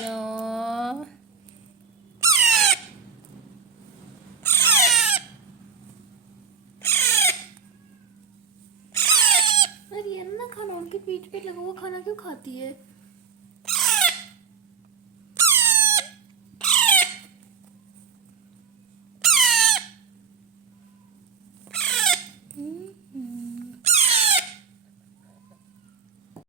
No. अरे अन्ना खाना उनके पीठ पे लगा हुआ खाना क्यों खाती है?